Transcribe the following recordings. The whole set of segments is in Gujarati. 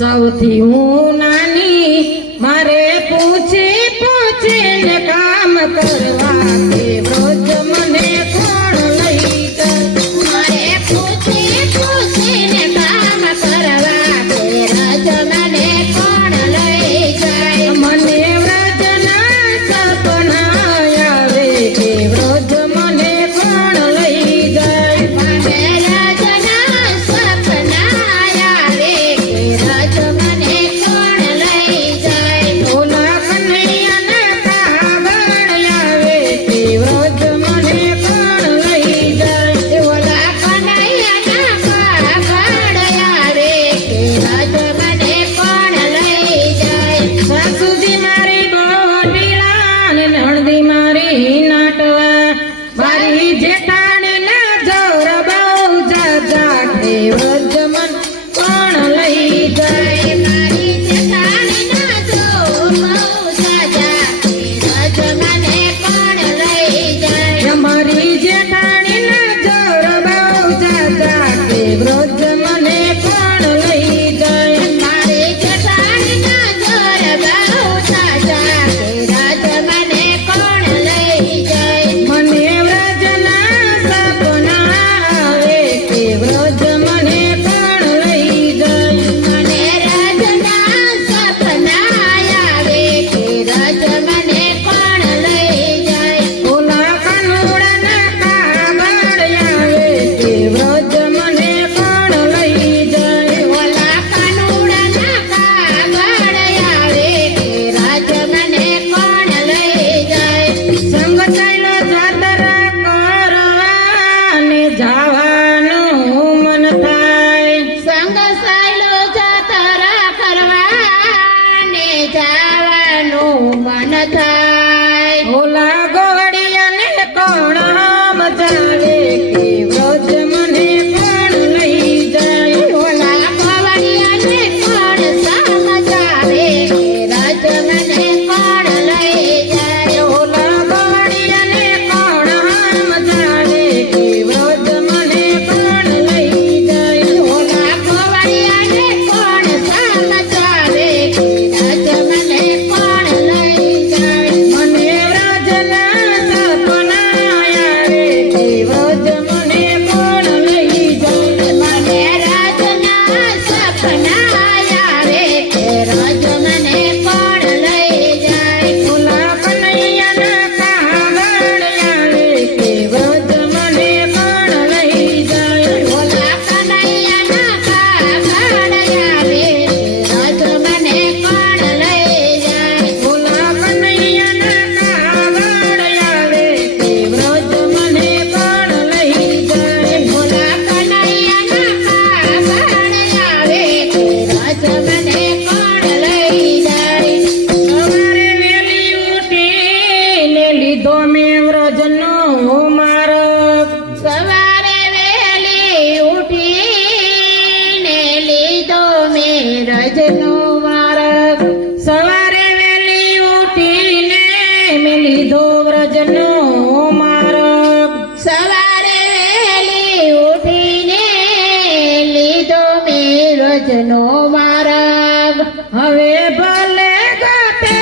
સૌથી હું નાની મારે પૂછી પૂછીને કામ કરવા કે વ્રજ મને કોણ લઈ જાય મારે પૂછી પૂછીને કામ કરવા કે વ્રજ મને કોણ લઈ જાય મને વ્રજના સપના આવે કે વ્રજ મને કોણ લઈ જાય મને વ્રજના સપના આવે કે વ્રજ મને કોણ લઈ જાય ઓલા કનૈયાના કાગળ આવે કે વ્રજ મને કોણ લઈ જાય ઓલા કનૈયાના કાગળ આવે કે વ્રજ મને કોણ લઈ જાય સાસુજી મારી બોટીલા ને નણદી મારી નાટવા મારી જેઠાણી ના જોર બહુ જાજા કે વ્રજ મન કોણ લઈ જાય મારી જેઠાણીના જોર બહુ જાજા કે વ્રજ મને કોણ લઈ જાય મારી જેઠાણી ના જોર બહુ જાજા કે વ્રજ મને કોણ લઈ જાય મારી જેઠાણીના જોર બહુ જાજા કે વ્રજ મને કોણ લઈ જાય મને વ્રજના સપના આવે કે વ્રજ મને કોણ લઈ જાય મને રાજના સપના આવે કે રજ મને કોણ લઈ જાય ઓલા કાનુડાના કાગળ આવે કે વ્રજ મને કોણ લઈ જાય ઓલા કાનુડાના કાગળ આવે કે રજ મને કોણ લઈ જાય સંગ ચાલ્યો જાત્રા કરવા ને જવાનું મન થાય સંગ સાયલો જાતરા કરવા ને જવાનું મન થાય ઓલા ગોળિયાને કોણ મજાવે કે વ્રજ મને કોણ લઈ જાય ઓલા કવડિયાને કોણ સમજાવે કે રજ મને કોણ લઈ જાય ઓલા ગોળિયાને કોણ મજાવે કે વ્રજ મને કોણ લઈ જાય ઓલા કવડિયાને કોણ સમજાવે કે રજ મને કોણ લઈ જાય મને વ્રજના સપના આવે કે વ્રજ મને કોણ લઈ જાય મને રાજના સપના આવે કે રજ મને કોણ લઈ જાય ઓલા કનૈયાના કાગળ આવે કે વ્રજ મને કોણ લઈ જાય ઓલા કનૈયાના કાગળ આવે કે રજ મને કોણ લઈ જાય ઓલા કનૈયાના કાગળ આવે કે વ્રજ મને કોણ લઈ જાય ઓલા કનૈયાના કાગળ આવે કે રજ મને કોણ લઈ જાય સવારે વહેલી ઉઠીને લીધો મેં વ્રજનો માર્ગ સવારે વહેલી ઉઠીને લીધો મેં રજનો માર્ગ સવારે વહેલી ઉઠીને મેં લીધો વ્રજનો માર્ગ સવારે વહેલી ઉઠીને લીધો મેં રજનો માર્ગ હવે ભલે ગતે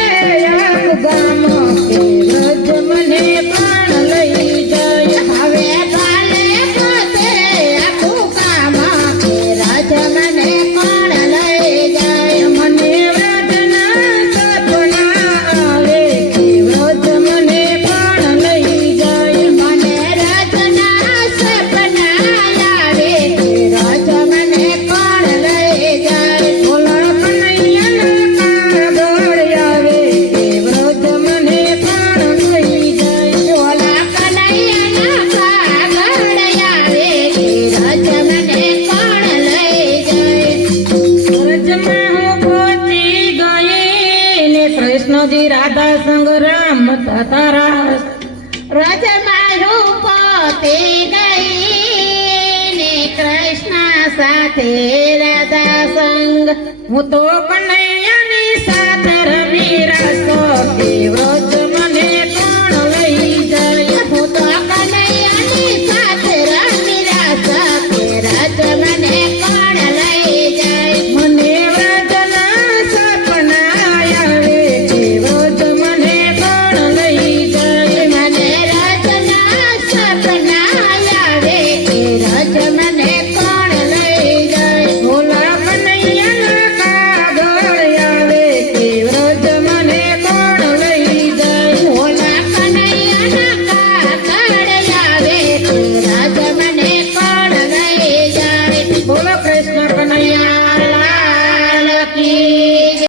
ગામ કે વ્રજ મને કોણ લઈ જાય હવે ભલે પોતે આખું કામ કે રજ મને કોણ લઈ જાય મને વ્રજના સપના આવે કે વ્રજ મને કોણ લઈ જાય મને રજના સપના આવે કે રજ મને કોણ લઈ જાય ઓલા કનૈયાના સાથે રાધા સંગ હું તો કનૈયાની સાથે રમી રસો કે વ્રજ